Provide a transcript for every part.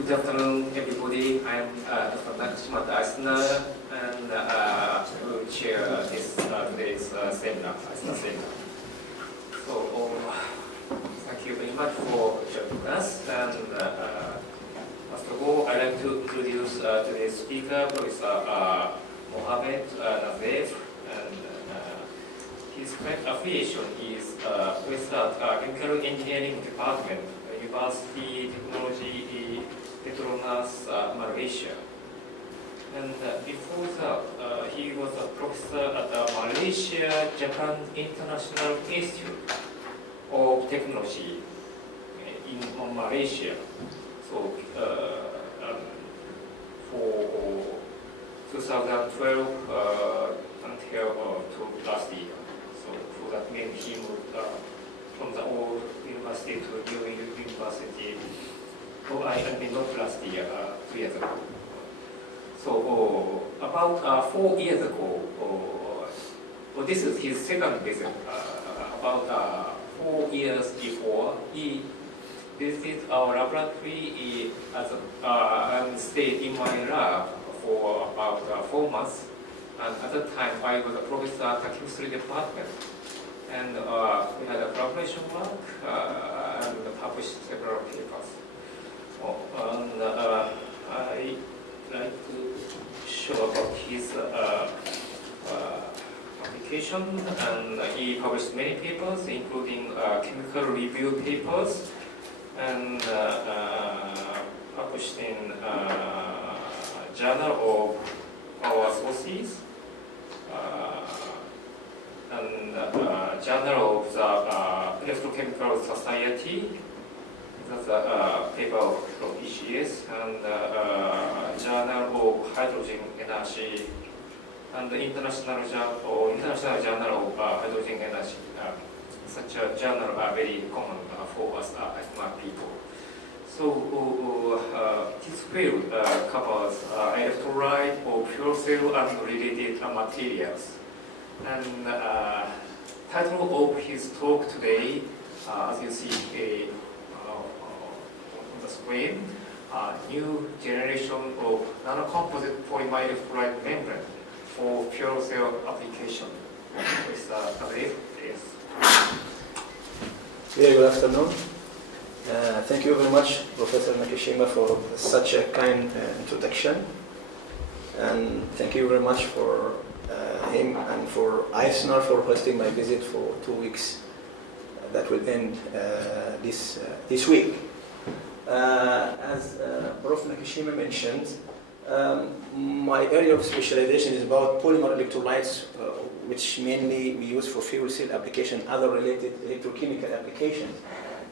Good afternoon, everybody. I'm Dr. Mohamed I²CNER, and I will chair this today's seminar. So, thank you very much for joining us. And first of all, I'd like to introduce today's speaker, Professor Mohamed Nasef, and his current affiliation is with the Chemical Engineering Department, Universiti Teknologi Petronas, Malaysia. And before that, he was a professor at the Malaysia-Japan International Institute of Technology in Malaysia. So for 2012 until last year. So for that means he moved from the old university to new university. Oh, I mean not last year, 2 years ago. So about 4 years ago, this is his second visit. About 4 years before, he visited our laboratory and stayed in my lab for about 4 months. And at that time, I was a professor at the chemistry department. And we had a collaboration work and published several papers. And I like to show about his publication, and he published many papers, including chemical review papers, and published in Journal of our sources, and Journal of the Electrochemical Society. That's a paper from ECS, and Journal of Hydrogen Energy, and the International Journal of Hydrogen Energy. Such a journal are very common for us smart people. So this field covers electrolyte or fuel cell and related materials. And title of his talk today, as you see on the screen, new generation of nanocomposite polymer electrolyte membrane for fuel cell application. With Nasef, please. Very good afternoon. Thank you very much, Professor Nakashima, for such a kind introduction. And thank you very much for him and for I²CNER for hosting my visit for 2 weeks that will end this week. As Prof. Nakashima mentioned, my area of specialization is about polymer electrolytes, which mainly we use for fuel cell application, other related electrochemical applications.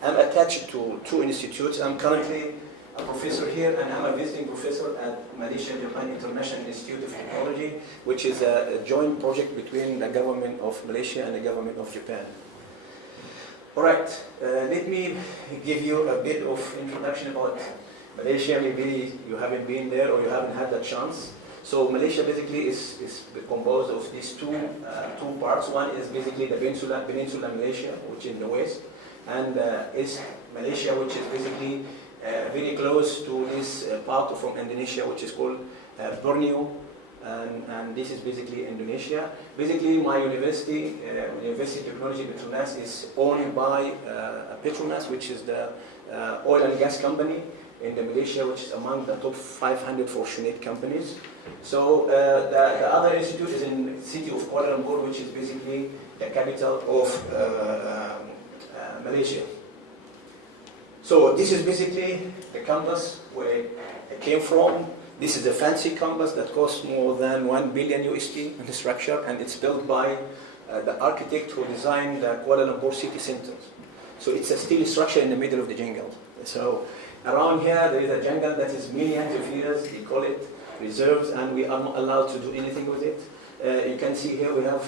I'm attached to 2 institutes. I'm currently a professor here, and I'm a visiting professor at Malaysia-Japan International Institute of Technology, which is a joint project between the government of Malaysia and the government of Japan. All right, let me give you a bit of introduction about Malaysia. Maybe you haven't been there or you haven't had that chance. So Malaysia basically is composed of these two parts. One is basically the Peninsula Malaysia, which is in the west, and East Malaysia, which is basically very close to this part from Indonesia, which is called Borneo, and this is basically Indonesia. Basically, my university, Universiti Teknologi Petronas, is owned by Petronas, which is the oil and gas company in the Malaysia, which is among the top 500 fortunate companies. So the other institute is in the city of Kuala Lumpur, which is basically the capital of Malaysia. So this is basically the campus where I came from. This is a fancy campus that costs more than 1 billion USD in the structure, and it's built by the architect who designed the Kuala Lumpur city center. So it's a steel structure in the middle of the jungle. So around here there is a jungle that is millions of years, they call it reserves, and we are not allowed to do anything with it. You can see here we have,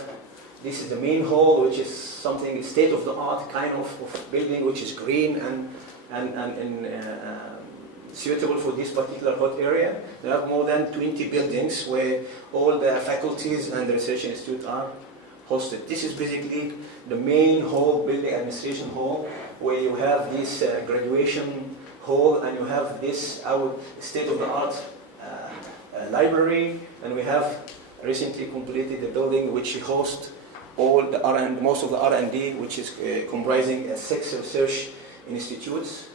this is the main hall, which is something state-of-the-art kind of building, which is green and suitable for this particular hot area. There are more than 20 buildings where all the faculties and the research institutes are hosted. This is basically the main hall, building administration hall, where you have this graduation hall, and you have this our state-of-the-art library, and we have recently completed the building which hosts all the most of the R&D, which is comprising 6 research institutes,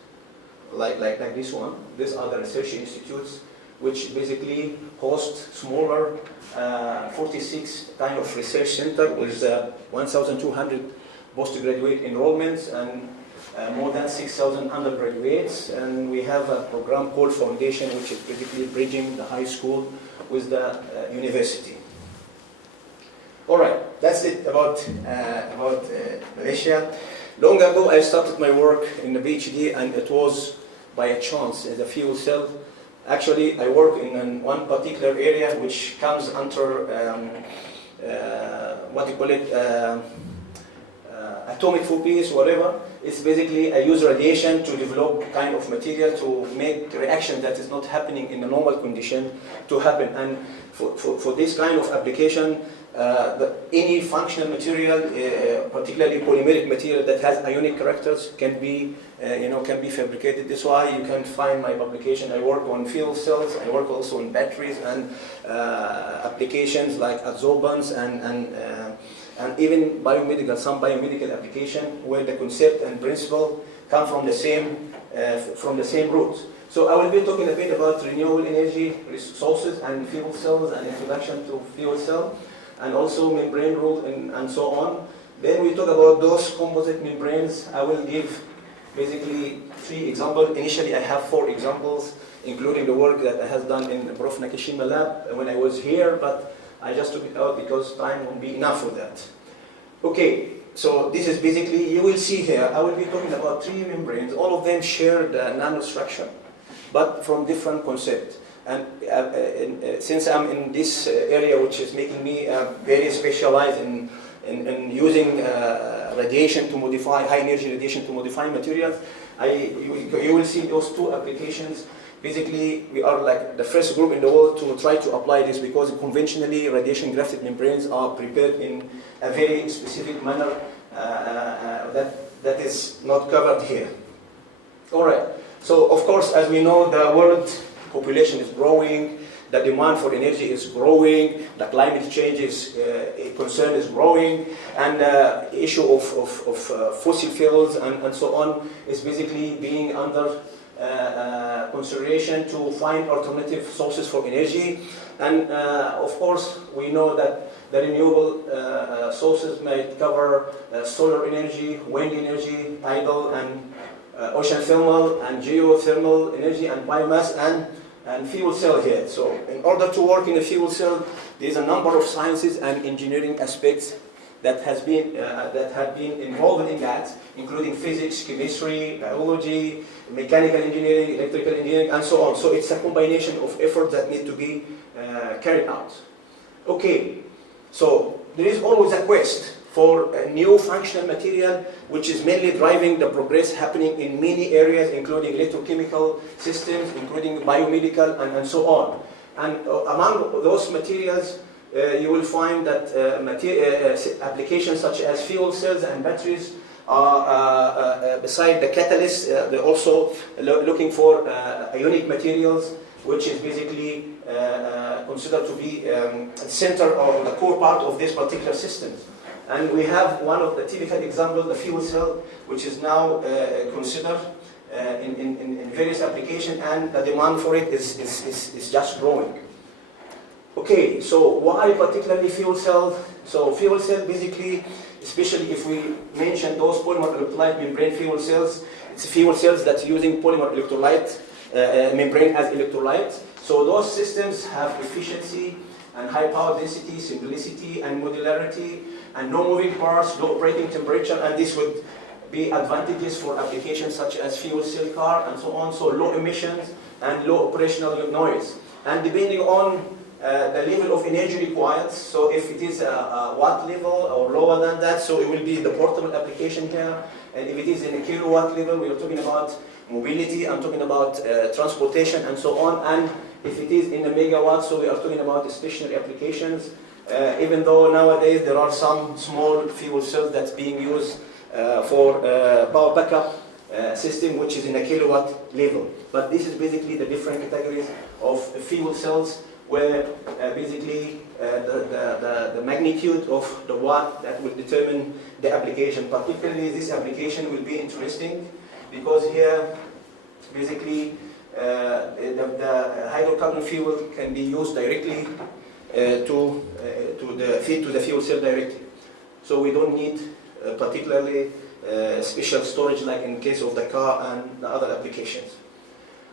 like this one. These are the research institutes which basically host smaller 46 kind of research center with 1,200 postgraduate enrollments and more than 6,000 undergraduates. And we have a program called Foundation, which is basically bridging the high school with the university. All right, that's it about Malaysia. Long ago, I started my work in the PhD, and it was by a chance as a fuel cell. Actually, I work in one particular area which comes under what you call it, atomic phobias, whatever. It's basically I use radiation to develop kind of material to make reaction that is not happening in the normal condition to happen. And for this kind of application, any functional material, particularly polymeric material that has ionic characters, can be fabricated. That's why you can find my publication. I work on fuel cells. I work also on batteries and applications like adsorbents and even some biomedical application where the concept and principle come from the same roots. So I will be talking a bit about renewable energy resources and fuel cells and introduction to fuel cell, and also membrane rule and so on. Then we talk about those composite membranes. I will give basically 3 examples. Initially, I have 4 examples, including the work that I have done in the Prof Nakashima lab when I was here, but I just took it out because time won't be enough for that. Okay, so this is basically, you will see here, I will be talking about 3 membranes. All of them share the nanostructure, but from different concepts. And since I'm in this area, which is making me very specialized in using radiation to modify, high energy radiation to modify materials, you will see those 2 applications. Basically, we are like the first group in the world to try to apply this, because conventionally radiation grafted membranes are prepared in a very specific manner that is not covered here. All right. So of course, as we know, the world population is growing, the demand for energy is growing, the climate change concern is growing, and the issue of fossil fuels and so on is basically being under consideration to find alternative sources for energy. And of course, we know that the renewable sources might cover solar energy, wind energy, tidal and ocean thermal and geothermal energy, and biomass and fuel cell here. So in order to work in a fuel cell, there's a number of sciences and engineering aspects that have been involved in that, including physics, chemistry, biology, mechanical engineering, electrical engineering, and so on. So it's a combination of efforts that need to be carried out. Okay, so there is always a quest for a new functional material, which is mainly driving the progress happening in many areas, including electrochemical systems, including biomedical, and so on. And among those materials, you will find that applications such as fuel cells and batteries are, beside the catalysts, they're also looking for ionic materials, which is basically considered to be the center or the core part of this particular system. And we have one of the typical examples, the fuel cell, which is now considered in various applications, and the demand for it is just growing. Okay, so why particularly fuel cell? So fuel cell basically, especially if we mention those polymer electrolyte membrane fuel cells, it's fuel cells that's using polymer electrolyte membrane as electrolyte. So those systems have efficiency and high power density, simplicity and modularity, and no moving parts, low operating temperature, and this would be advantages for applications such as fuel cell car and so on, so low emissions and low operational noise. And depending on the level of energy required, so if it is a watt level or lower than that, so it will be the portable application here, and if it is in a kilowatt level, we are talking about mobility, I'm talking about transportation and so on, and if it is in a megawatt, so we are talking about stationary applications, even though nowadays there are some small fuel cells that's being used for power backup system which is in a kilowatt level. But this is basically the different categories of fuel cells where basically the magnitude of the watt that will determine the application. Particularly this application will be interesting because here basically the hydrocarbon fuel can be used directly to feed to the fuel cell directly. So we don't need particularly special storage like in case of the car and the other applications.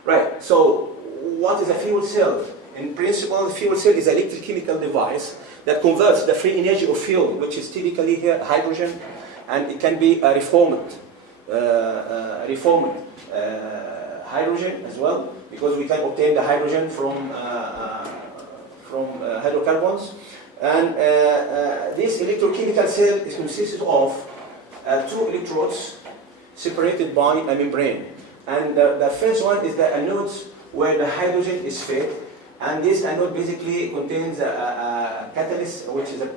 Right, so what is a fuel cell? In principle, fuel cell is an electrochemical device that converts the free energy of fuel, which is typically here hydrogen, and it can be a reformed hydrogen as well, because we can obtain the hydrogen from hydrocarbons. And this electrochemical cell is consisted of two electrodes separated by a membrane. And the first one is the anodes where the hydrogen is fed. And this anode basically contains a catalyst, which is a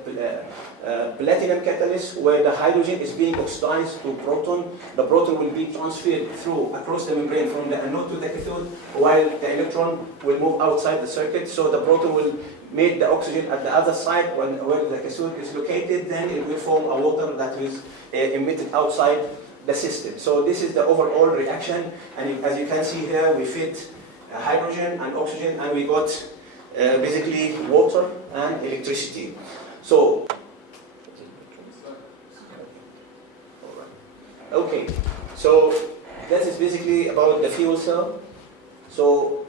platinum catalyst, where the hydrogen is being oxidized to proton. The proton will be transferred across the membrane from the anode to the cathode, while the electron will move outside the circuit. So the proton will meet the oxygen at the other side where the cathode is located. Then it will form a water that is emitted outside the system. So this is the overall reaction. And as you can see here, we fit hydrogen and oxygen, and we got basically water and electricity. So, okay, so that is basically about the fuel cell. So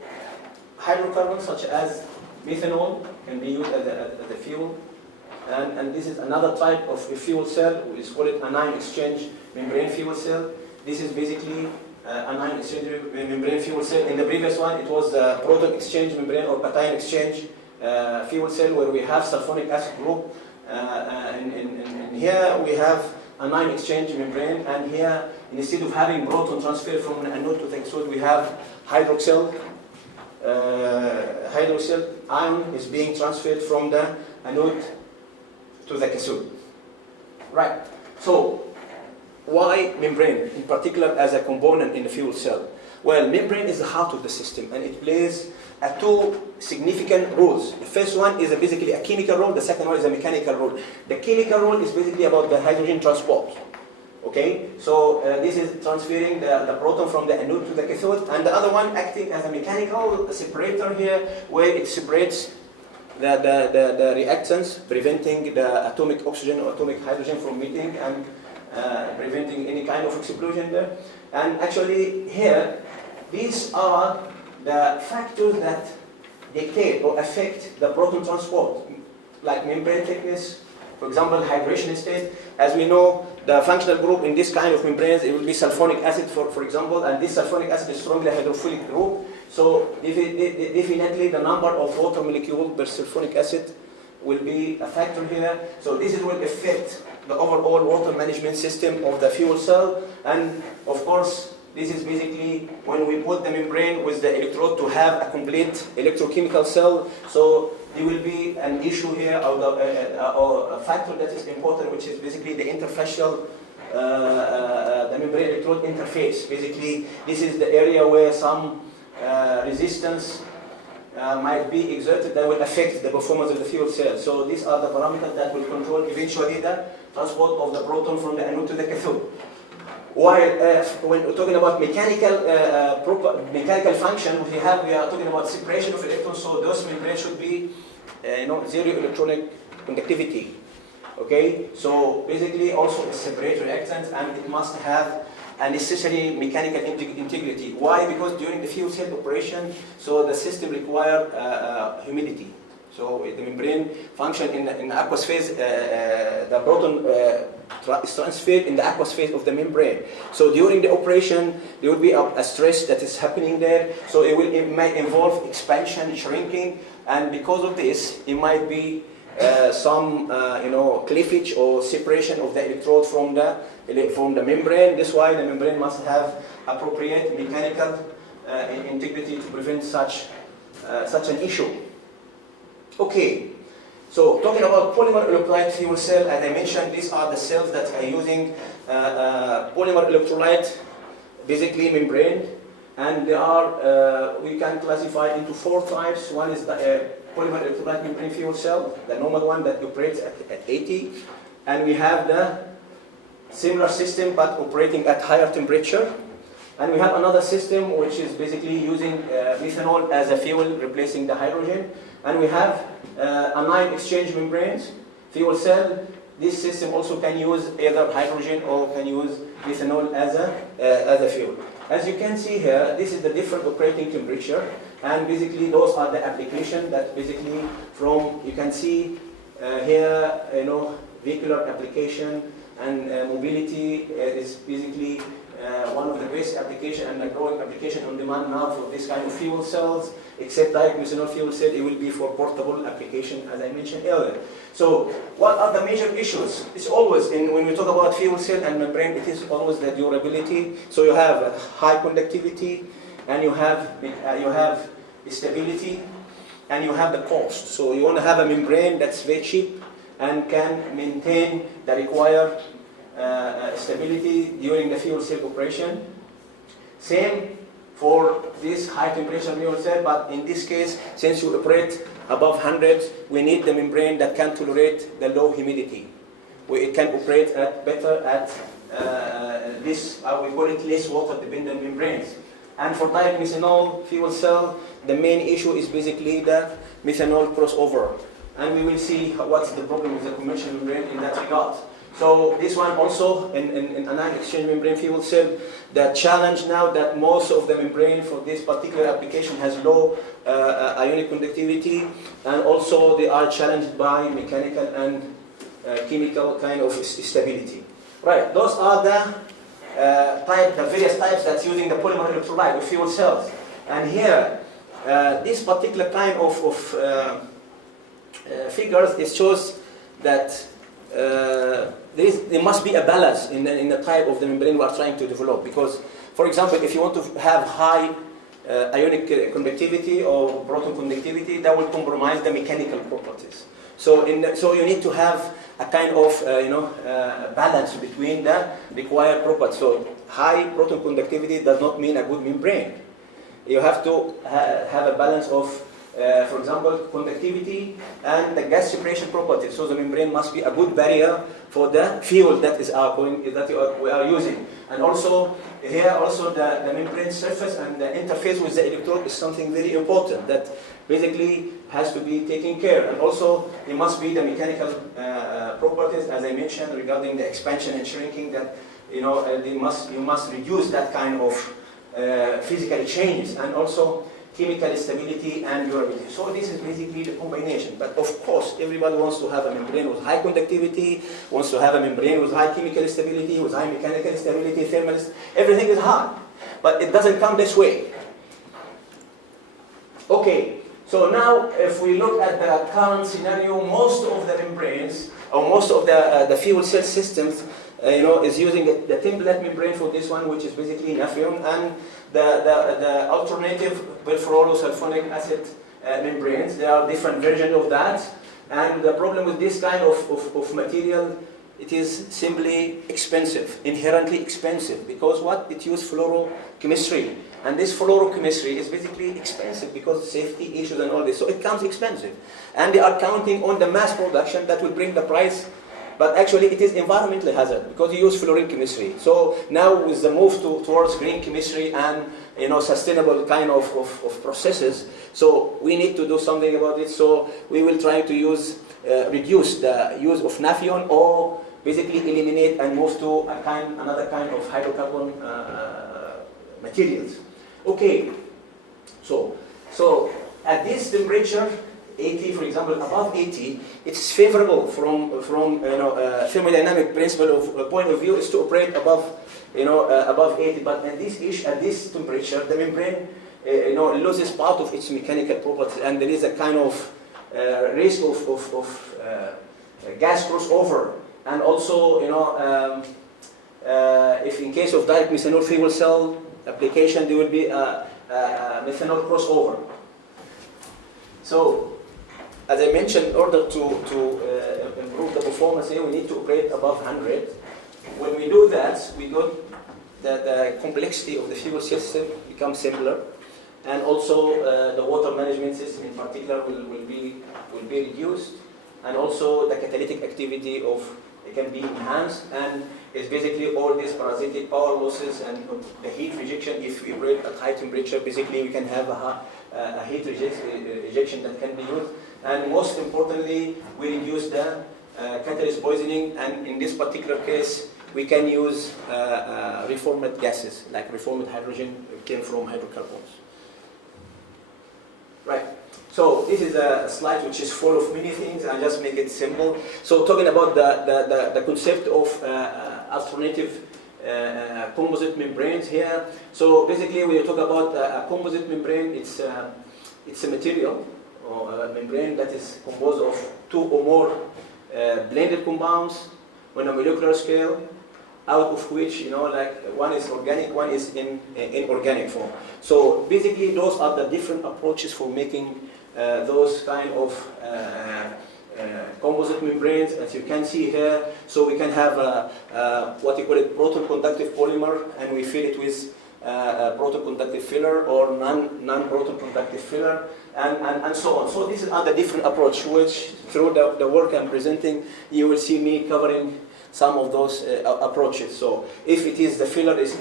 hydrocarbons such as methanol can be used as a fuel, and this is another type of a fuel cell. We call it anion exchange membrane fuel cell. This is basically anion exchange membrane fuel cell. In the previous one, it was the proton exchange membrane or cation exchange fuel cell, where we have sulfonic acid group. And here we have anion exchange membrane, and here instead of having proton transfer from the anode to the cathode, we have hydroxyl. Hydroxyl ion is being transferred from the anode to the cathode. Right. So why membrane, in particular as a component in the fuel cell? Well, membrane is the heart of the system, and it plays two significant roles. The first one is basically a chemical role, the second one is a mechanical role. The chemical role is basically about the hydrogen transport. Okay, so this is transferring the proton from the anode to the cathode, and the other one acting as a mechanical separator here, where it separates the reactants, preventing the atomic oxygen or atomic hydrogen from meeting and preventing any kind of explosion there. And actually here, these are the factors that dictate or affect the proton transport, like membrane thickness, for example, hydration state. As we know, the functional group in this kind of membranes, it will be sulfonic acid, for example, and this sulfonic acid is strongly hydrophilic group. So definitely the number of water molecules per sulfonic acid will be a factor here. So this will affect the overall water management system of the fuel cell. And of course, this is basically when we put the membrane with the electrode to have a complete electrochemical cell. So there will be an issue here, or a factor that is important, which is basically the interfacial, the membrane electrode interface. Basically, this is the area where some resistance might be exerted that will affect the performance of the fuel cell. So these are the parameters that will control eventually the transport of the proton from the anode to the cathode. While when we're talking about mechanical function, we are talking about separation of electrons. So those membranes should be zero electronic conductivity. Okay, so basically also a separate reactant, and it must have a necessary mechanical integrity. Why? Because during the fuel cell operation, so the system requires humidity. So the membrane function in the aqueous phase, the proton is transferred in the aqueous phase of the membrane. So during the operation, there will be a stress that is happening there. So it might involve expansion, shrinking, and because of this, it might be some cleavage or separation of the electrode from the membrane. That's why the membrane must have appropriate mechanical integrity to prevent such an issue. Okay, so talking about polymer electrolyte fuel cell, as I mentioned, these are the cells that are using polymer electrolyte basically membrane, and they are, we can classify into 4 types. One is the polymer electrolyte membrane fuel cell, the normal one that operates at 80, and we have the similar system but operating at higher temperature. And we have another system which is basically using methanol as a fuel, replacing the hydrogen. And we have anion exchange membranes, fuel cell. This system also can use either hydrogen or can use methanol as a fuel. As you can see here, this is the different operating temperature. And basically those are the applications that basically from, you can see here, vehicular application and mobility is basically one of the best application and a growing application on demand now for this kind of fuel cells, except like methanol fuel cell, it will be for portable application, as I mentioned earlier. So what are the major issues? It's always, when we talk about fuel cell and membrane, it is always the durability. So you have high conductivity, and you have stability, and you have the cost. So you want to have a membrane that's very cheap and can maintain the required stability during the fuel cell operation. Same for this high temperature fuel cell, but in this case, since you operate above 100, we need the membrane that can tolerate the low humidity. It can operate better at this, we call it less water-dependent membranes. And for direct methanol fuel cell, the main issue is basically the methanol crossover. And we will see what's the problem with the conventional membrane in that regard. So this one also, in anion exchange membrane fuel cell, the challenge now that most of the membrane for this particular application has low ionic conductivity, and also they are challenged by mechanical and chemical kind of stability. Right, those are the various types that's using the polymer electrolyte of fuel cells. And here, this particular kind of figures, it shows that there must be a balance in the type of the membrane we are trying to develop. Because, for example, if you want to have high ionic conductivity or proton conductivity, that will compromise the mechanical properties. So you need to have a kind of balance between the required properties. So high proton conductivity does not mean a good membrane. You have to have a balance of, for example, conductivity and the gas separation properties. So the membrane must be a good barrier for the fuel that we are using. And also here, also the membrane surface and the interface with the electrode is something very important that basically has to be taken care. And also there must be the mechanical properties, as I mentioned, regarding the expansion and shrinking. That you must reduce that kind of physical changes, and also chemical stability and durability. So this is basically the combination. But of course, everybody wants to have a membrane with high conductivity, wants to have a membrane with high chemical stability, with high mechanical stability, thermal stability. Everything is hard, but it doesn't come this way. Okay, so now if we look at the current scenario, most of the membranes, or most of the fuel cell systems, is using the template membrane for this one, which is basically naphthalene, and the alternative perfluorosulfonic acid membranes. There are different versions of that, and the problem with this kind of material, it is simply expensive, inherently expensive, because it uses fluorochemistry, and this fluorochemistry is basically expensive because of safety issues and all this, so it comes expensive, and they are counting on the mass production that will bring the price. But actually, it is environmentally hazard because you use fluorine chemistry. So now, with the move towards green chemistry and sustainable kind of processes, so we need to do something about it. So we will try to reduce the use of naphthalene, or basically eliminate and move to another kind of hydrocarbon materials. Okay. So at this temperature, 80, for example, above 80, it's favorable from thermodynamic principle of point of view is to operate above 80. But at this temperature, the membrane loses part of its mechanical properties, and there is a kind of risk of gas crossover, and also if in case of direct methanol fuel cell application, there will be a methanol crossover. So, as I mentioned, in order to improve the performance here, we need to operate above 100. When we do that, we go the complexity of the fuel system becomes simpler, and also the water management system in particular will be reduced, and also the catalytic activity can be enhanced, and it's basically all these parasitic power losses and the heat rejection. If we break at high temperature, basically we can have a heat rejection that can be used, and most importantly, we reduce the catalyst poisoning, and in this particular case, we can use reformed gases, like reformed hydrogen came from hydrocarbons. Right. So this is a slide which is full of many things. I just make it simple. So talking about the concept of alternative composite membranes here. So basically, when you talk about a composite membrane, it's a material or a membrane that is composed of two or more blended compounds on a molecular scale, out of which, like one is organic, one is in inorganic form. So basically, those are the different approaches for making those kind of composite membranes, as you can see here. So we can have what you call it proton conductive polymer, and we fill it with proton conductive filler or non-proton conductive filler, and so on. So these are the different approaches, which through the work I'm presenting, you will see me covering some of those approaches. So if it is the filler is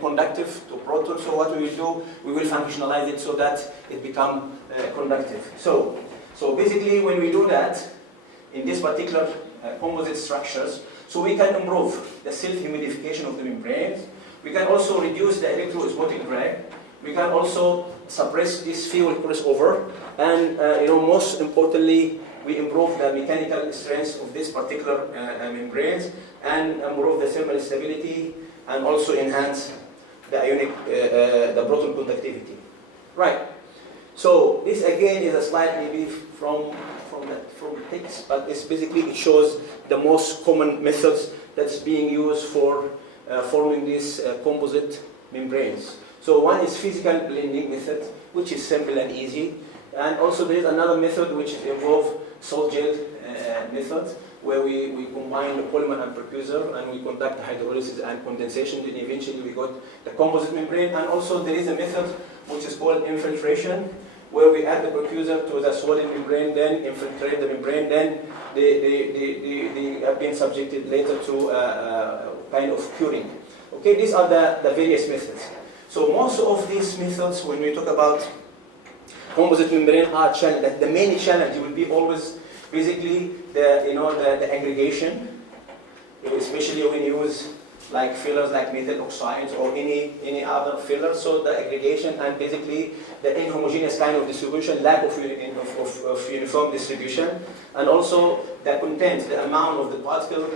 conductive to proton, so what we will do, we will functionalize it so that it become conductive. So basically when we do that, in this particular composite structures, so we can improve the self-humidification of the membranes, we can also reduce the electroosmotic drag, we can also suppress this fuel crossover, and most importantly, we improve the mechanical strength of this particular membranes, and improve the thermal stability, and also enhance the ionic, the proton conductivity. Right. So this again is a slide maybe from the text, but it's basically it shows the most common methods that's being used for forming these composite membranes. So one is physical blending method, which is simple and easy, and also there is another method which involves salt gel method, where we combine the polymer and precursor, and we conduct hydrolysis and condensation, then eventually we got the composite membrane. And also there is a method which is called infiltration, where we add the precursor to the solid membrane, then infiltrate the membrane, then they have been subjected later to kind of curing. Okay, these are the various methods. So most of these methods, when we talk about composite membrane, are challenge. The main challenge will be always basically the aggregation, especially when you use like fillers like methyl oxides or any other filler. So the aggregation and basically the inhomogeneous kind of distribution, lack of uniform distribution, and also the content, the amount of the particle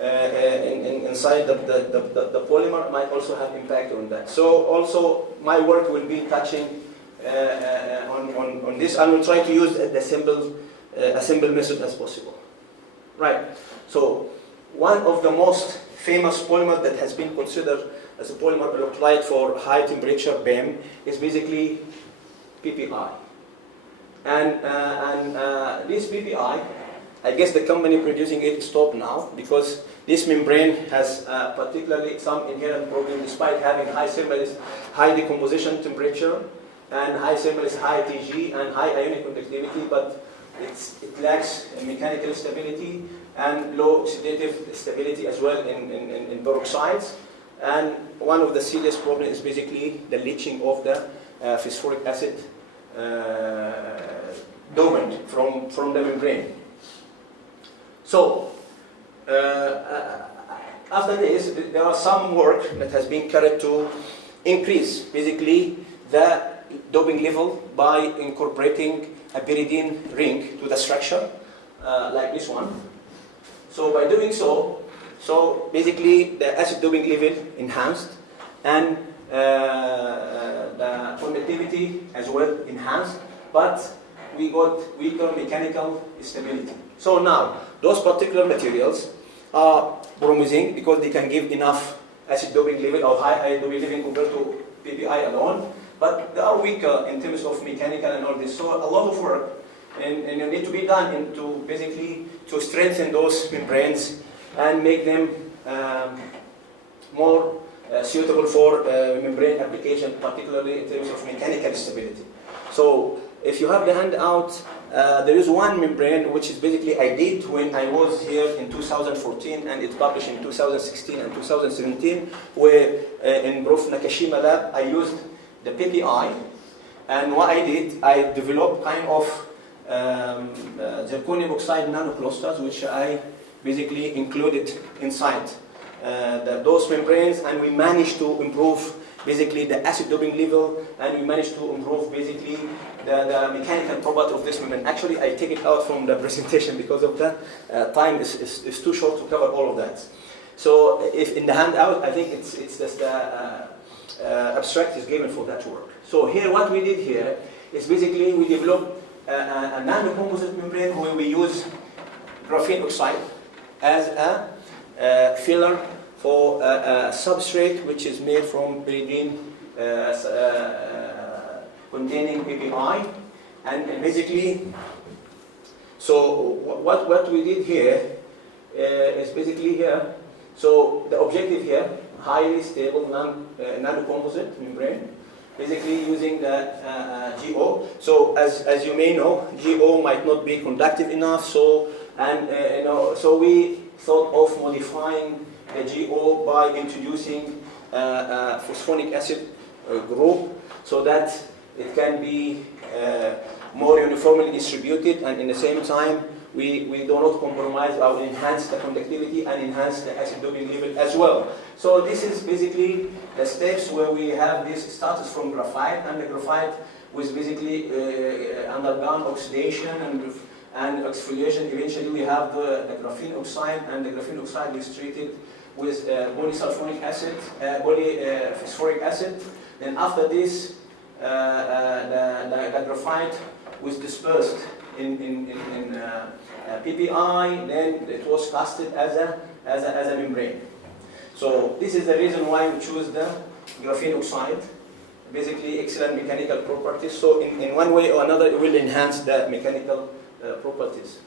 inside the polymer might also have impact on that. So also my work will be touching on this, and we'll try to use a simple method as possible. Right. So one of the most famous polymer that has been considered as a polymer electrolyte for high temperature PEM is basically PPI. And this PPI, I guess the company producing it stopped now, because this membrane has particularly some inherent problem, despite having high decomposition temperature and high thermal, high TG and high ionic conductivity, but it lacks mechanical stability and low oxidative stability as well in peroxides. And one of the serious problems is basically the leaching of the phosphoric acid dopant from the membrane. So after this, there are some work that has been carried to increase basically the doping level by incorporating a pyridine ring to the structure, like this one. So by doing so basically the acid doping level enhanced, and the conductivity as well enhanced, but we got weaker mechanical stability. So now those particular materials are promising because they can give enough acid doping level or high doping level compared to PPI alone, but they are weaker in terms of mechanical and all this. So a lot of work and need to be done into basically to strengthen those membranes and make them more suitable for membrane application, particularly in terms of mechanical stability. So if you have the handout, there is one membrane which is basically I did when I was here in 2014, and it's published in 2016 and 2017, where in Prof. Nakashima lab I used the PPI, and what I did, I developed kind of zirconium oxide nanoclusters, which I basically included inside those membranes, and we managed to improve basically the acid doping level, and we managed to improve basically the mechanical property of this membrane. Actually, I take it out from the presentation because of the time is too short to cover all of that. So if in the handout, I think it's just the abstract is given for that work. So here what we did here is basically we developed a nanocomposite membrane where we use graphene oxide as a filler for a substrate which is made from pyridine containing PPI, and basically, so what we did here is basically here. So the objective here, highly stable nanocomposite membrane, basically using the GO. So as you may know, GO might not be conductive enough. So so we thought of modifying the GO by introducing a phosphonic acid group so that it can be more uniformly distributed, and in the same time we do not compromise or enhance the conductivity and enhance the acid doping level as well. So this is basically the steps where we have this status from graphite, and the graphite was basically undergone oxidation and exfoliation. Eventually we have the graphene oxide, and the graphene oxide is treated with polysulfonic acid, polyphosphoric acid. Then after this, the graphite was dispersed in PPI. Then it was casted as a membrane. So this is the reason why we choose the graphene oxide. Basically, excellent mechanical properties. So in one way or another, it will enhance the mechanical properties.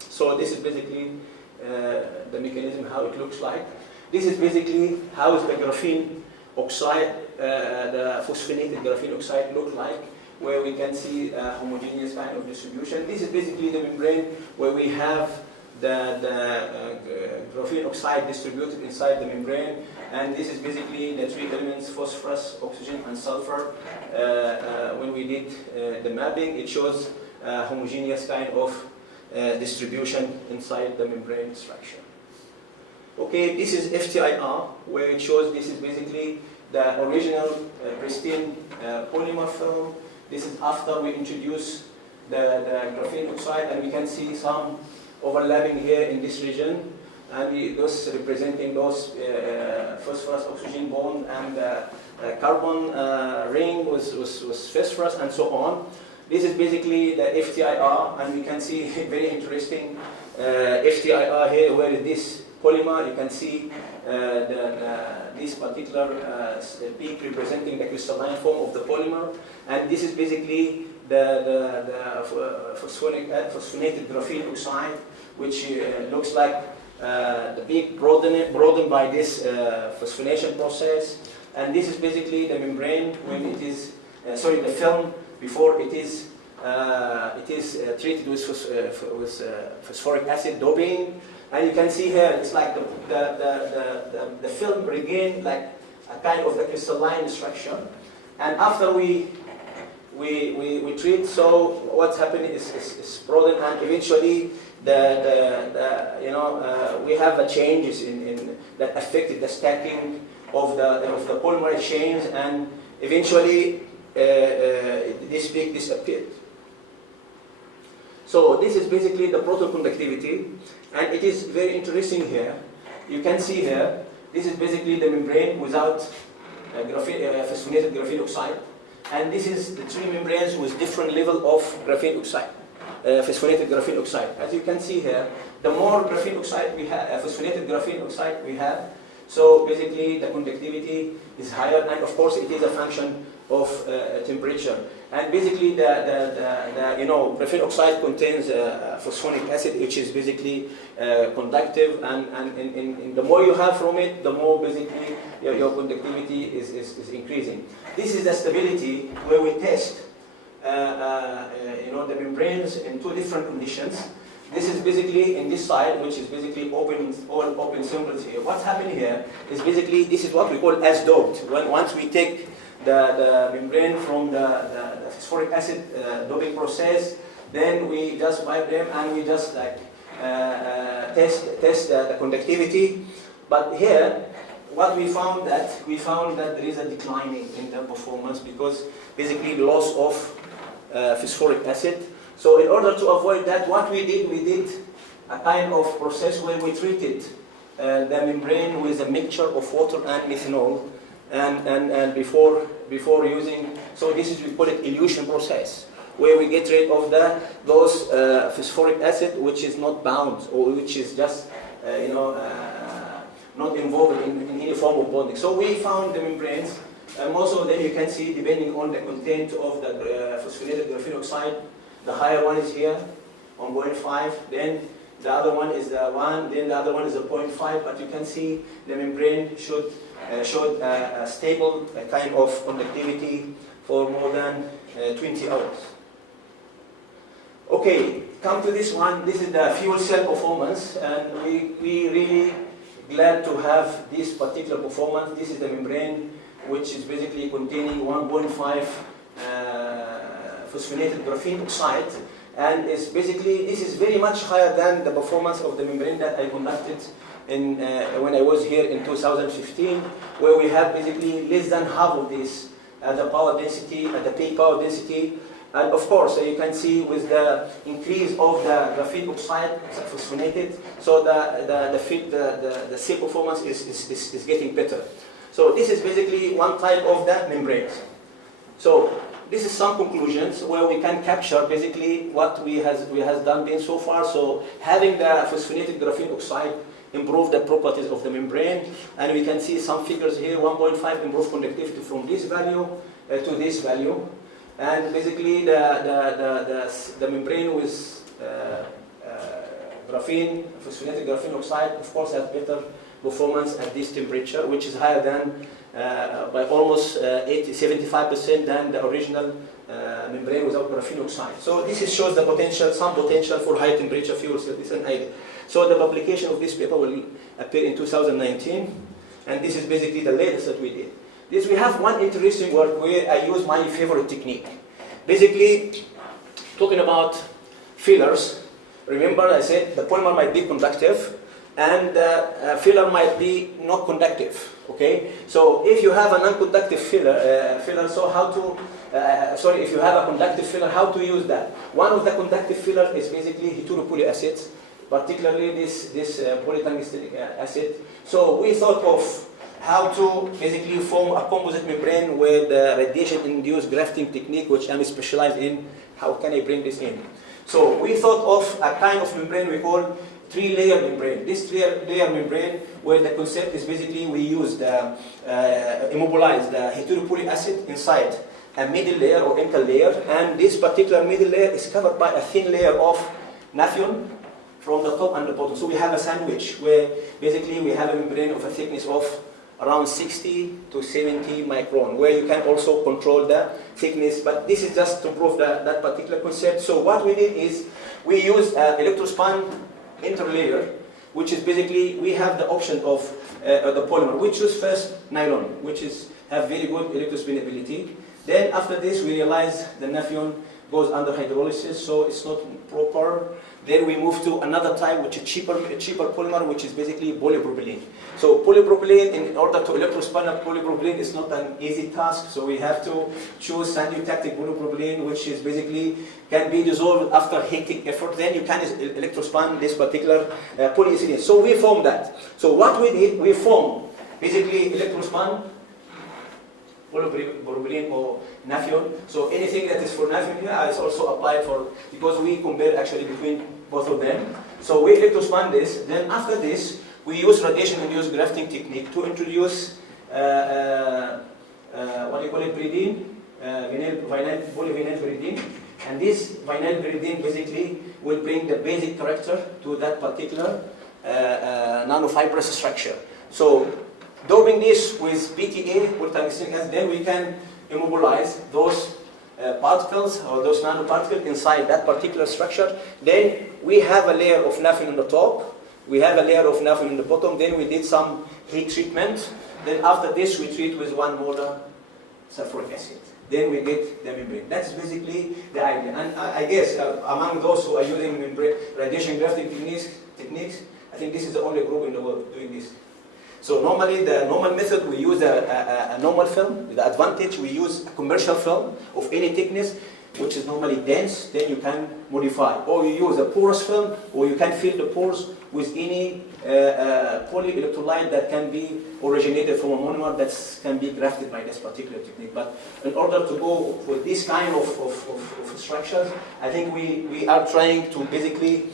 So this is basically the mechanism, how it looks like. This is basically how is the graphene oxide, the phosphonated graphene oxide look like, where we can see a homogeneous kind of distribution. This is basically the membrane where we have the graphene oxide distributed inside the membrane, and this is basically the three elements, phosphorus, oxygen, and sulfur. When we did the mapping, it shows a homogeneous kind of distribution inside the membrane structure. Okay, this is FTIR, where it shows this is basically the original pristine polymer film. This is after we introduce the graphene oxide, and we can see some overlapping here in this region, and those representing those phosphorus oxygen bond, and carbon ring was phosphorus, and so on. This is basically the FTIR, and we can see very interesting FTIR here, where is this polymer. You can see this particular peak representing the crystalline form of the polymer, and this is basically the phosphonated graphene oxide, which looks like the peak broadened by this phosphonation process, and this is basically the membrane when it is the film before it is treated with phosphoric acid doping. And you can see here, it's like the film regained like a kind of the crystalline structure. And after we treat, so what's happening is broadened, and eventually we have changes in that affected the stacking of the polymer chains, and eventually this peak disappeared. So this is basically the protoconductivity, and it is very interesting here. You can see here, this is basically the membrane without phosphonated graphene oxide, and this is the three membranes with different level of graphene oxide, phosphonated graphene oxide. As you can see here, the more graphene oxide we have, phosphonated graphene oxide we have, so basically the conductivity is higher, and of course it is a function temperature. And basically, graphene oxide contains phosphonic acid, which is basically conductive, and the more you have from it, the more basically your conductivity is increasing. This is the stability where we test the membranes in two different conditions. This is basically in this side, which is basically all open symbols here. What's happening here is basically, this is what we call as doped. Once we take the membrane from the phosphoric acid doping process, then we just wipe them and we just like test the conductivity. But here, what we found that there is a declining in the performance because basically loss of phosphoric acid. So in order to avoid that, what we did a kind of process where we treated the membrane with a mixture of water and methanol, and before using, so this is, we call it elution process, where we get rid of those phosphoric acid which is not bound or which is just not involved in any form of bonding. So we found the membranes, most of them you can see depending on the content of the phosphonated graphene oxide. The higher one is here, 1.5, then the other one is the 1, then the other one is the 0.5, but you can see the membrane showed a stable kind of conductivity for more than 20 hours. Okay, come to this one. This is the fuel cell performance, and we really glad to have this particular performance. This is the membrane, which is basically containing 1.5 phosphonated graphene oxide, and is basically, this is very much higher than the performance of the membrane that I conducted in when I was here in 2015, where we have basically less than half of this the power density, the peak power density. And of course, you can see with the increase of the graphene oxide phosphonated, so the cell performance is getting better. So this is basically one type of the membranes. So this is some conclusions where we can capture basically what we has done so far. So having the phosphonated graphene oxide improve the properties of the membrane, and we can see some figures here. 1.5 improve conductivity from this value to this value, and basically the membrane with phosphonated graphene oxide, of course, has better performance at this temperature, which is higher than by almost 75% than the original membrane without graphene oxide. So this shows the potential, some potential for high temperature fuel cell. This is an idea. So the publication of this paper will appear in 2019, and this is basically the latest that we did. We have one interesting work where I use my favorite technique. Basically, talking about fillers. Remember, I said the polymer might be conductive, and the filler might be not conductive. Okay, so if you have a non-conductive filler, so how to? If you have a conductive filler, how to use that? One of the conductive fillers is basically heteropoly acids, particularly this polytungstic acid. So we thought of how to basically form a composite membrane with the radiation-induced grafting technique, which I'm specialized in. How can I bring this in? So we thought of a kind of membrane we call three-layer membrane. This three-layer membrane, where the concept is basically we use the immobilize the heteropoly acid inside a middle layer or interlayer, and this particular middle layer is covered by a thin layer of naphthalene from the top and the bottom. So we have a sandwich where basically we have a membrane of a thickness of around 60 to 70 micron, where you can also control the thickness, but this is just to prove that particular concept. So what we did is we used electrospan interlayer, which is basically, we have the option of the polymer. We choose first nylon, which have very good electrospinability. Then after this, we realize the naphthalene goes under hydrolysis, so it's not proper. Then we move to another type, which is cheaper polymer, which is basically polypropylene. So polypropylene, in order to electrospan polypropylene, is not an easy task. So we have to choose sandutactic polypropylene, which is basically can be dissolved after hectic effort. Then you can electrospan this particular polyethylene. So we formed that. So what we did, we formed basically electrospan polypropylene or naphthalene. So anything that is for naphthalene here is also applied for, because we compare actually between both of them. So we electrospan this. Then after this, we use radiation-induced grafting technique to introduce what do you call it, pyridine polyvinyl pyridine, and this vinyl pyridine basically will bring the basic character to that particular nanofibrous structure. So doping this with PTA, polytungstenic acid, then we can immobilize those particles or those nanoparticles inside that particular structure. Then we have a layer of naphthalene on the top, we have a layer of naphthalene on the bottom, then we did some heat treatment. Then after this we treat with 1 molar sulfuric acid. Then we get the membrane. That's basically the idea. And I guess among those who are using membrane radiation grafting techniques, I think this is the only group in the world doing this. So normally the normal method, we use a normal film. The advantage, we use a commercial film of any thickness, which is normally dense, then you can modify. Or you use a porous film, or you can fill the pores with any polyelectrolyte that can be originated from a monomer that can be grafted by this particular technique. But in order to go for this kind of structures, I think we are trying to basically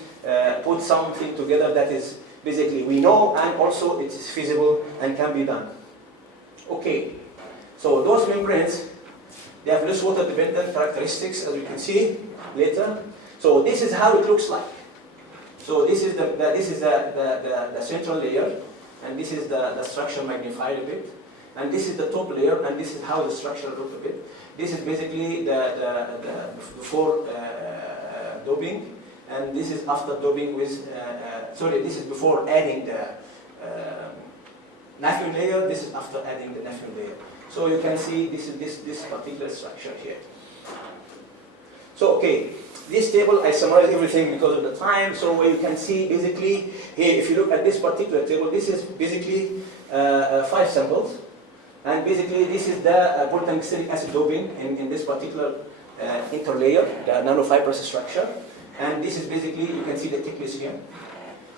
put something together that is basically we know, and also it is feasible and can be done. Okay, so those membranes, they have less water dependent characteristics, as you can see later. So this is how it looks like. So this is the central layer, and this is the structure magnified a bit, and this is the top layer, and this is how the structure looks a bit. This is basically the before doping, and this is after doping with. This is before adding the naphthalene layer. This is after adding the naphthalene layer. So you can see this is this particular structure here. So okay. This table, I summarize everything because of the time, so you can see basically here, if you look at this particular table, this is basically 5 samples, and basically this is the polytungstenic acid doping in this particular interlayer, the nanofibrous structure, and this is basically, you can see the thickness here,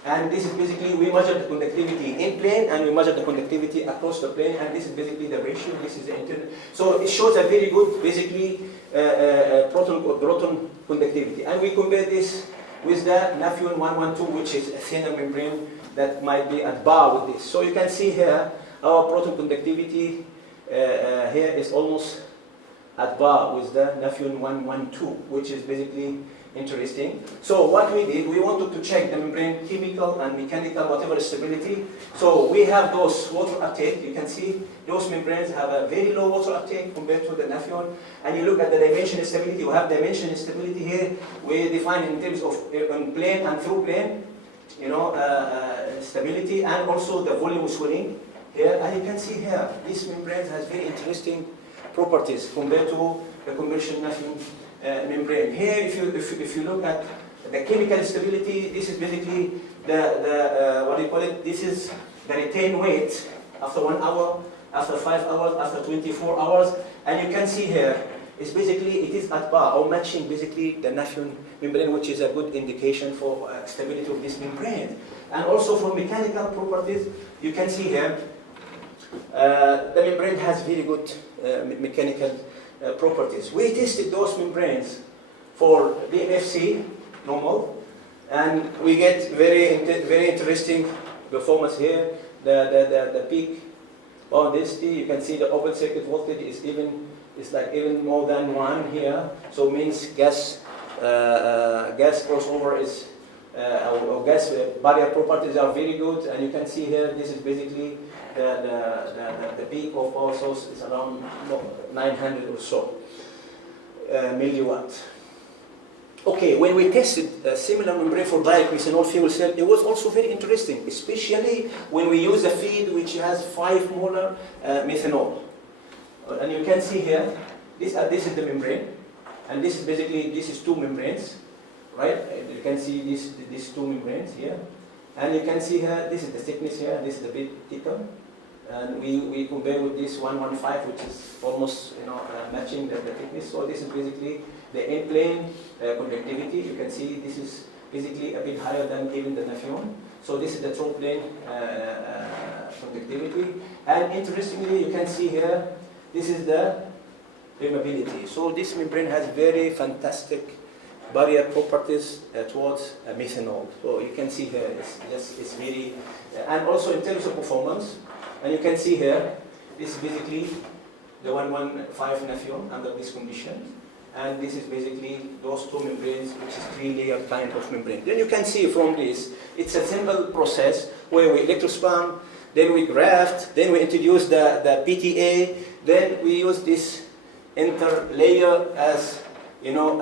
and this is basically, we measure the conductivity in plane, and we measure the conductivity across the plane, and this is basically the ratio, this is the internal, so it shows a very good, basically, proton conductivity, and we compare this with the naphthalene 112, which is a thinner membrane that might be at par with this. So you can see here our proton conductivity here is almost at par with the naphthalene 112, which is basically interesting. So what we did, we wanted to check the membrane chemical and mechanical, whatever stability. So we have those water uptake. You can see those membranes have a very low water uptake compared to the naphthalene. And you look at the dimension stability. We have dimension stability here. We define in terms of on plane and through plane, stability, and also the volume swelling here. And you can see here, this membrane has very interesting properties compared to the commercial naphthalene membrane. Here, if you look at the chemical stability, this is basically the what do you call it? This is the retained weight after 1 hour, after 5 hours, after 24 hours, and you can see here it's basically it is at par or matching basically the naphthalene membrane, which is a good indication for stability of this membrane. And also for mechanical properties, you can see here the membrane has very good mechanical properties. We tested those membranes for DEMFC normal, and we get very interesting performance here. The peak on density, you can see the open circuit voltage is even more than 1 here. So means gas crossover is or gas barrier properties are very good, and you can see here this is basically the peak of power source is around 900 or so milliwatt. Okay, when we tested a similar membrane for direct methanol fuel cell, it was also very interesting, especially when we use a feed which has 5 molar methanol. And you can see here, this is the membrane, and this is basically, this is 2 membranes, right? You can see these 2 membranes here. And you can see here, this is the thickness here, this is a bit thicker. And we compare with this 115, which is almost matching the thickness. So this is basically the in-plane conductivity. You can see this is basically a bit higher than even the naphthalene. So this is the through plane conductivity. And interestingly, you can see here, this is the permeability. So this membrane has very fantastic barrier properties towards methanol. So you can see here, it's very, and also in terms of performance, and you can see here, this is basically the 115 Nafion under this condition. And this is basically those two membranes, which is 3-layer kind of membrane. Then you can see from this, it's a simple process where we electrospun, then we graft, then we introduce the PTA, then we use this interlayer as, you know,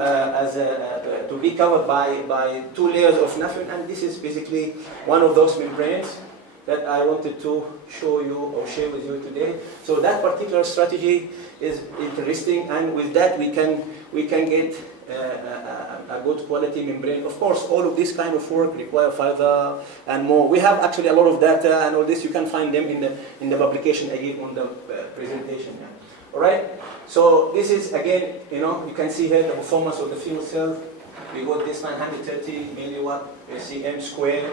to be covered by 2 layers of Nafion, and this is basically one of those membranes that I wanted to show you or share with you today. So that particular strategy is interesting, and with that we can get a good quality membrane. Of course, all of this kind of work require further and more. We have actually a lot of data and all this. You can find them in the publication I gave on the presentation. Yeah. All right. So this is again, you know, you can see here the performance of the fuel cell. We got this 930 milliwatt cm square,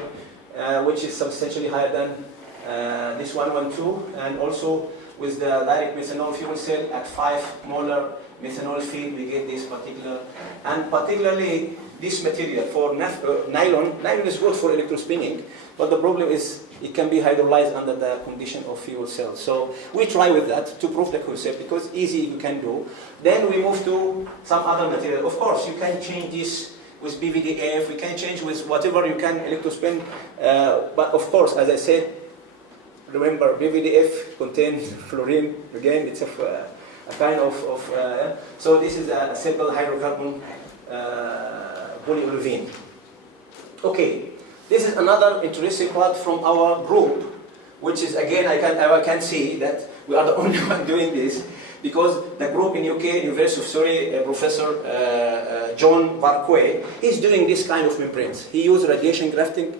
which is substantially higher than this 112, and also with the direct methanol fuel cell at 5 molar methanol feed, we get this particular, and particularly this material for nylon. Nylon is good for electrospinning, but the problem is it can be hydrolyzed under the condition of fuel cells. So we try with that to prove the concept, because easy you can do. Then we move to some other material. Of course, you can change this with BVDF, we can change with whatever you can electrospin, but of course, as I said, remember BVDF contains fluorine. Again, it's a kind of so this is a simple hydrocarbon polyolefin. Okay, this is another interesting part from our group, which is again I can see that we are the only one doing this, because the group in UK, University of Surrey, Professor John Varquay, is doing this kind of membranes. He used radiation grafting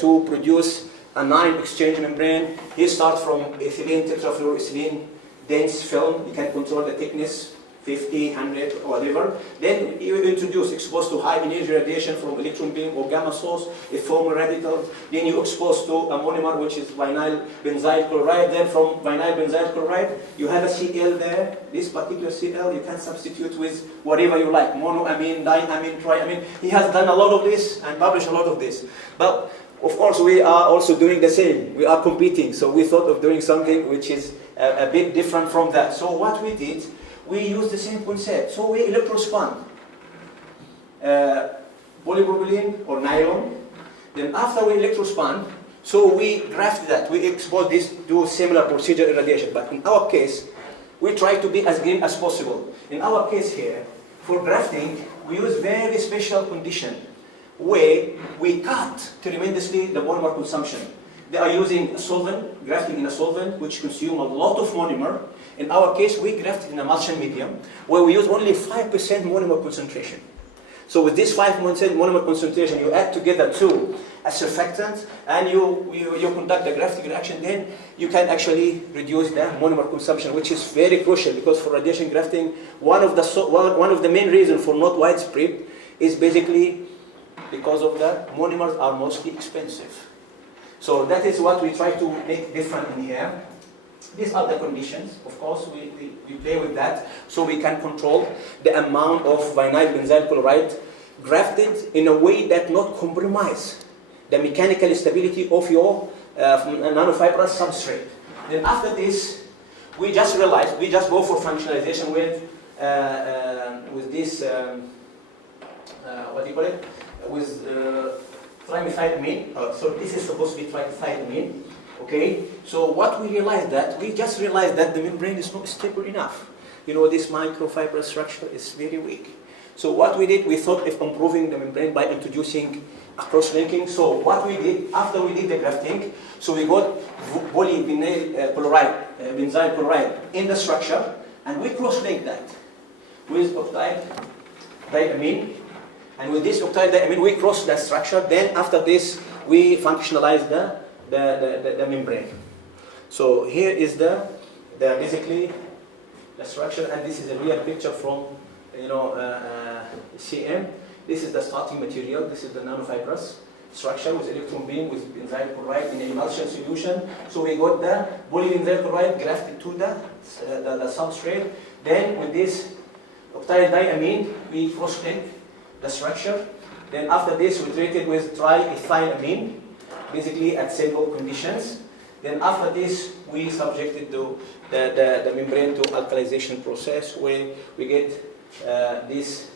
to produce a 9 exchange membrane. He starts from ethylene tetrafluoroethylene dense film. You can control the thickness, 50, 100, or whatever. Then you introduce, exposed to high energy radiation from electron beam or gamma source, it forms radicals. Then you expose to a monomer, which is vinyl benzyl chloride. Then from vinyl benzyl chloride, you have a Cl there. This particular Cl you can substitute with whatever you like, monoamine, diamine, triamine. He has done a lot of this and published a lot of this. But of course, we are also doing the same. We are competing, so we thought of doing something which is a bit different from that. So what we did, we used the same concept. So we electrospun polypropylene or nylon. Then after we electrospun, so we graft that. We expose this, do similar procedure irradiation. But in our case, we try to be as green as possible. In our case here, for grafting, we use very special condition, where we cut tremendously the monomer consumption. They are using a solvent, grafting in a solvent, which consume a lot of monomer. In our case, we grafted in a emulsion medium, where we use only 5% monomer concentration. So with this 5% monomer concentration, you add together to a surfactant, and you conduct the grafting reaction, then you can actually reduce the monomer consumption, which is very crucial, because for radiation grafting, one of the main reasons for not widespread is basically because of the monomers are mostly expensive. So that is what we try to make different in here. These are the conditions. Of course, we play with that, so we can control the amount of vinyl benzyl chloride grafted in a way that not compromise the mechanical stability of your nanofibrous substrate. Then after this, we just realized, we just go for functionalization with this, what do you call it? With trimethylamine. So this is supposed to be trimethylamine. Okay. So what we realized that we just realized that the membrane is not stable enough. You know, this microfibrous structure is very weak. So what we did, we thought of improving the membrane by introducing a cross-linking. So what we did after we did the grafting, so we got polyvinyl chloride, benzyl chloride in the structure, and we cross-linked that with octide diamine. And with this octide diamine, we cross the structure. Then after this, we functionalize the membrane. So here is the basically the structure, and this is a real picture from CM. This is the starting material. This is the nanofibrous structure with electron beam with benzyl chloride in an emulsion solution. So we got the polybenzyl chloride grafted to the substrate. Then with this octide diamine, we cross-link the structure. Then after this, we treat it with triethylamine, basically at simple conditions. Then after this, we subjected the membrane to alkalization process where we get this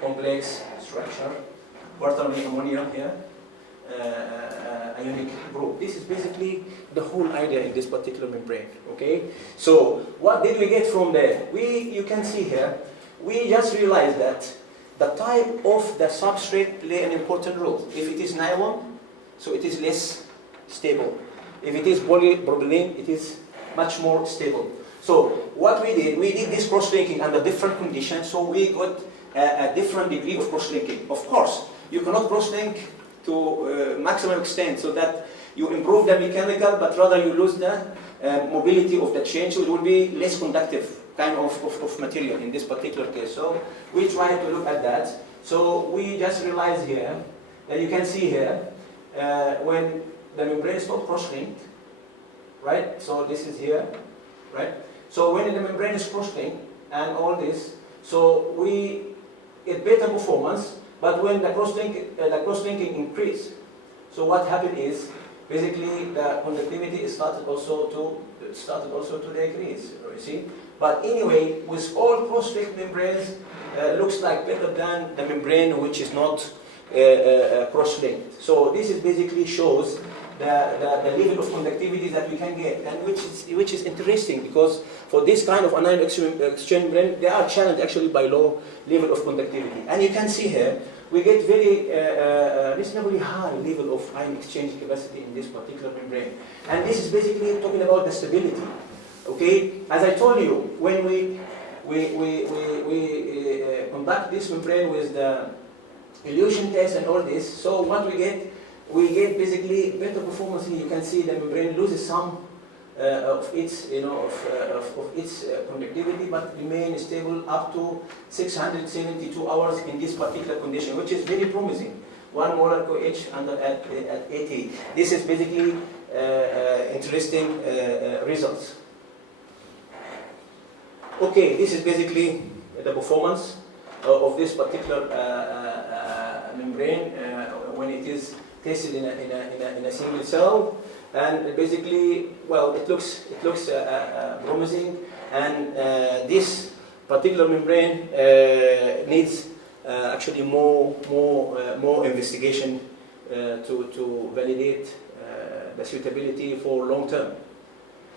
complex structure, quaternary ammonia here, ionic group. This is basically the whole idea in this particular membrane, okay? So what did we get from there? You can see here, we just realized that the type of the substrate play an important role. If it is nylon, so it is less stable. If it is polypropylene, it is much more stable. So what we did this cross-linking under different conditions, so we got a different degree of cross-linking. Of course, you cannot cross-link to maximum extent so that you improve the mechanical, but rather you lose the mobility of the chain, so it will be less conductive kind of material in this particular case. So we try to look at that. So we just realized here that you can see here when the membrane is not cross-linked, right? So this is here, right? So when the membrane is cross-linked and all this, so we get better performance. But when the cross-linking increase, so what happened is basically the conductivity started also to decrease. You see, but anyway, with all cross-linked membranes, looks like better than the membrane which is not cross-linked. So this is basically shows the level of conductivity that we can get, and which is interesting because for this kind of anion exchange membrane, they are challenged actually by low level of conductivity. And you can see here, we get very reasonably high level of ion exchange capacity in this particular membrane. And this is basically talking about the stability. Okay, as I told you, when we conduct this membrane with the elution test and all this, so what we get basically better performance. You can see the membrane loses some of its, of its conductivity, but remains stable up to 672 hours in this particular condition, which is very promising. 1 molar OH at 80. This is basically interesting results. Okay, this is basically the performance of this particular membrane when it is tested in a single cell, and basically, well, it looks promising, and this particular membrane needs actually more investigation to validate the suitability for long term.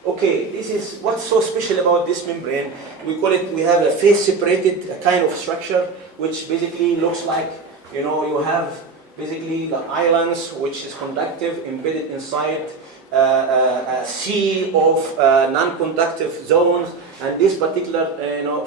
Okay, this is what's so special about this membrane. We call it, we have a phase separated kind of structure, which basically looks like, you have basically the islands, which is conductive, embedded inside a sea of non-conductive zones, and this particular,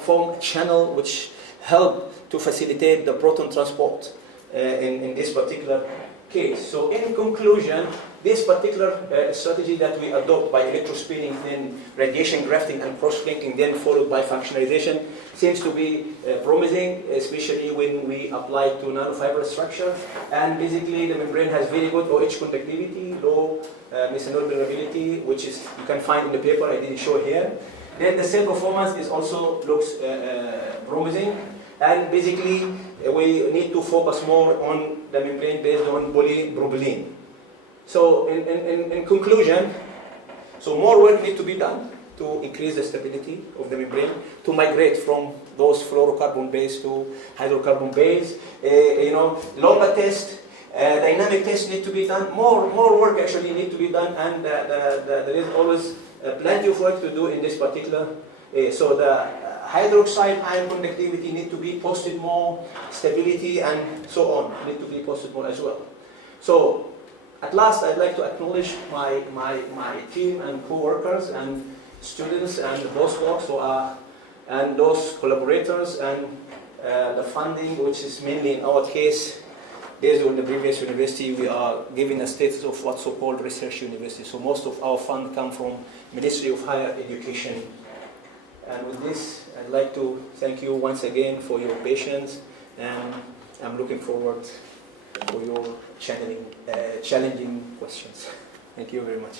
form a channel which help to facilitate the proton transport in this particular case. So in conclusion, this particular strategy that we adopt by electrospinning, then radiation grafting and cross-linking, then followed by functionalization, seems to be promising, especially when we apply it to nanofiber structure. And basically, the membrane has very good OH conductivity, low methanol permeability, which is you can find in the paper I didn't show here. Then the cell performance is also looks promising. And basically, we need to focus more on the membrane based on polypropylene. So in conclusion, so more work needs to be done to increase the stability of the membrane, to migrate from those fluorocarbon-based to hydrocarbon-based. Longer test, dynamic tests need to be done. More work actually need to be done, and there is always plenty of work to do in this particular. So the hydroxide ion conductivity need to be posted more, stability and so on need to be posted more as well. So at last, I'd like to acknowledge my team and co-workers and students and postdocs and those collaborators and the funding, which is mainly in our case, based on the previous university, we are given a status of what's so-called research university. So most of our funds come from Ministry of Higher Education. And with this, I'd like to thank you once again for your patience, and I'm looking forward for your challenging questions. Thank you very much.